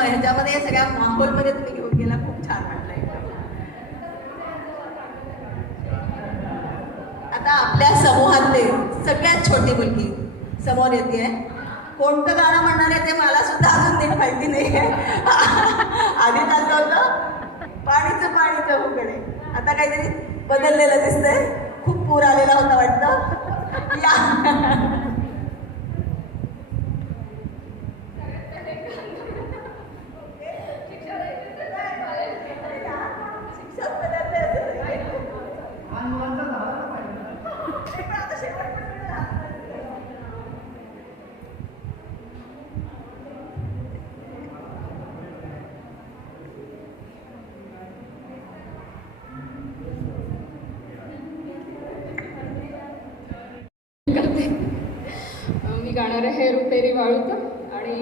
खरंच ह्याच्यामध्ये या सगळ्या माहोलमध्ये तुम्ही घेऊन गेला. खूप छान वाटलं आता आपल्या समूहातले सगळ्यात छोटी मुलगी समोर येते कोणतं गाणं म्हणणार आहे ते मला सुद्धा अजून नीट माहिती नाही आधी चाललं होतं. पाणीचं पाणी चहूकडे आता काहीतरी बदललेलं दिसतंय. खूप पूर आलेला होता वाटतं. या. गाणार आहे रुपेरी वाळूत आणि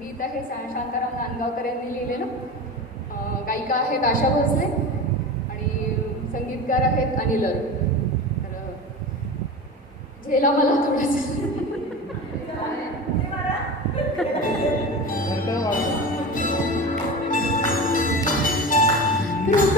गीत आहे शांताराम नांदगावकर यांनी लिहिलेलं. गायिका आहेत आशा भोसले आणि संगीतकार आहेत अनिल. तर झेला मला थोडंसं. रुपे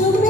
children?